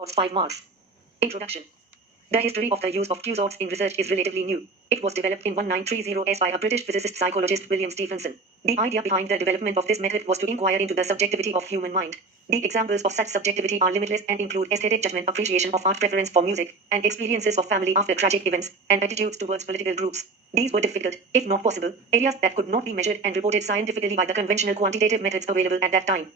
Sorts 5 marks. Introduction. The history of the use of Q-sorts in research is relatively new. It was developed in 1930s by a British physicist-psychologist William Stephenson. The idea behind the development of this method was to inquire into the subjectivity of human mind. The examples of such subjectivity are limitless and include aesthetic judgment, appreciation of art, preference for music, and experiences of family after tragic events, and attitudes towards political groups. These were difficult, if not possible, areas that could not be measured and reported scientifically by the conventional quantitative methods available at that time.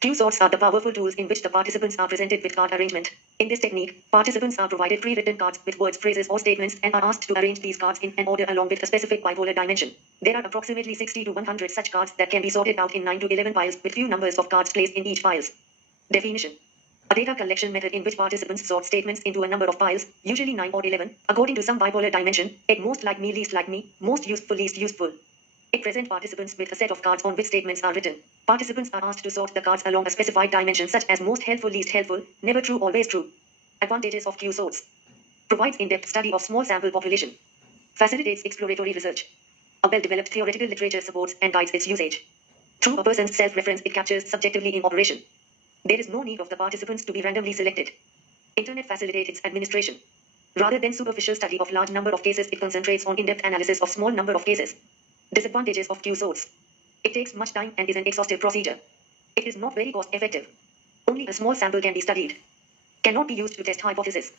Q-sorts are the powerful tools in which the participants are presented with card arrangement. In this technique, participants are provided pre-written cards with words, phrases, or statements and are asked to arrange these cards in an order along with a specific bipolar dimension. There are approximately 60 to 100 such cards that can be sorted out in 9 to 11 piles with few numbers of cards placed in each piles. Definition. A data collection method in which participants sort statements into a number of piles, usually 9 or 11, according to some bipolar dimension, at most like me, least like me, most useful, least useful. It presents participants with a set of cards on which statements are written. Participants are asked to sort the cards along a specified dimension such as most helpful, least helpful, never true, always true. Advantages of Q-sorts. Provides in-depth study of small sample population. Facilitates exploratory research. A well-developed theoretical literature supports and guides its usage. Through a person's self-reference, it captures subjectively in operation. There is no need of the participants to be randomly selected. Internet facilitates its administration. Rather than superficial study of large number of cases, it concentrates on in-depth analysis of small number of cases. Disadvantages of Q-sorts. It takes much time and is an exhaustive procedure. It is not very cost effective. Only a small sample can be studied. Cannot be used to test hypothesis.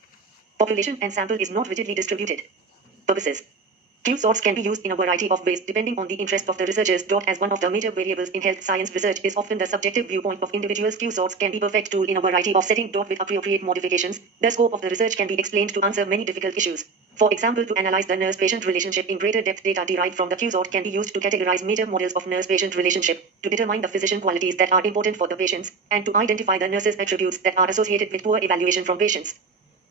Population and sample is not rigidly distributed. Purposes. Q-sorts can be used in a variety of ways depending on the interest of the researchers. As one of the major variables in health science research is often the subjective viewpoint of individuals, Q-sorts can be a perfect tool in a variety of settings. With appropriate modifications, the scope of the research can be explained to answer many difficult issues. For example, to analyze the nurse-patient relationship in greater depth, data derived from the Q-sort can be used to categorize major models of nurse-patient relationship, to determine the physician qualities that are important for the patients, and to identify the nurse's attributes that are associated with poor evaluation from patients.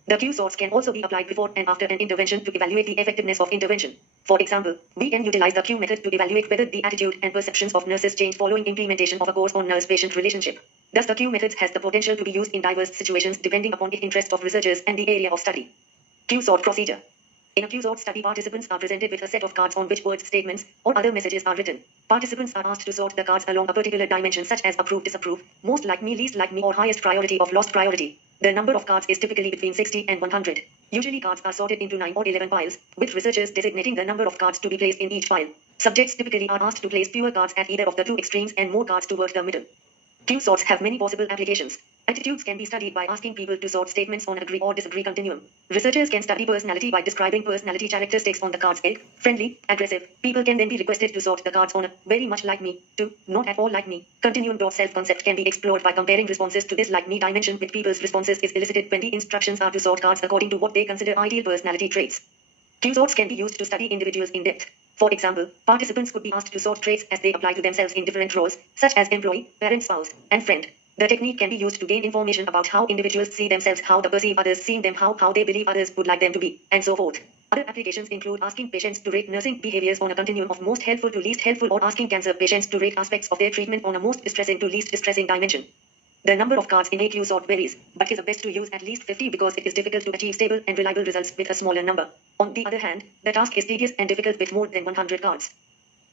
The Q-sorts can also be applied before and after an intervention to evaluate the effectiveness of intervention. For example, we can utilize the Q method to evaluate whether the attitude and perceptions of nurses change following implementation of a course on nurse-patient relationship. Thus, the Q method has the potential to be used in diverse situations depending upon the interest of researchers and the area of study. Q-sort procedure. In a Q-sort study, participants are presented with a set of cards on which words, statements, or other messages are written. Participants are asked to sort the cards along a particular dimension such as approve, disapprove, most like me, least like me, or highest priority of lost priority. The number of cards is typically between 60 and 100. Usually cards are sorted into 9 or 11 piles, with researchers designating the number of cards to be placed in each pile. Subjects typically are asked to place fewer cards at either of the two extremes and more cards toward the middle. Q-sorts have many possible applications. Attitudes can be studied by asking people to sort statements on agree or disagree continuum. Researchers can study personality by describing personality characteristics on the cards. A. Friendly, aggressive. People can then be requested to sort the cards on a very much like me, to not at all like me. Continuum. Self-concept can be explored by comparing responses to this like me dimension with people's responses is elicited when the instructions are to sort cards according to what they consider ideal personality traits. Q-sorts can be used to study individuals in depth. For example, participants could be asked to sort traits as they apply to themselves in different roles, such as employee, parent, spouse, and friend. The technique can be used to gain information about how individuals see themselves, how they perceive others seeing them, how they believe others would like them to be, and so forth. Other applications include asking patients to rate nursing behaviors on a continuum of most helpful to least helpful, or asking cancer patients to rate aspects of their treatment on a most distressing to least distressing dimension. The number of cards in a Q-sort varies, but is best to use at least 50 because it is difficult to achieve stable and reliable results with a smaller number. On the other hand, the task is tedious and difficult with more than 100 cards.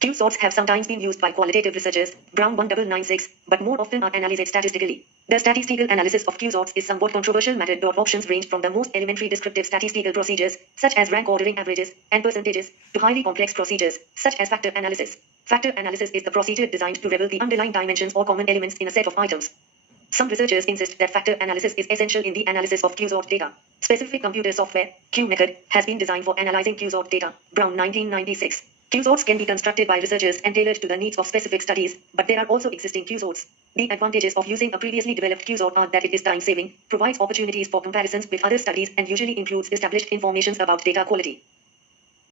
Q-sorts have sometimes been used by qualitative researchers, Brown 1996, but more often are analyzed statistically. The statistical analysis of Q-sorts is somewhat controversial method. Options range from the most elementary descriptive statistical procedures, such as rank ordering averages and percentages, to highly complex procedures, such as factor analysis. Factor analysis is the procedure designed to reveal the underlying dimensions or common elements in a set of items. Some researchers insist that factor analysis is essential in the analysis of Q-sort data. Specific computer software, Q method, has been designed for analyzing Q-sort data, Brown 1996. Q-sorts can be constructed by researchers and tailored to the needs of specific studies, but there are also existing Q-sorts. The advantages of using a previously developed Q-sort are that it is time-saving, provides opportunities for comparisons with other studies, and usually includes established information about data quality.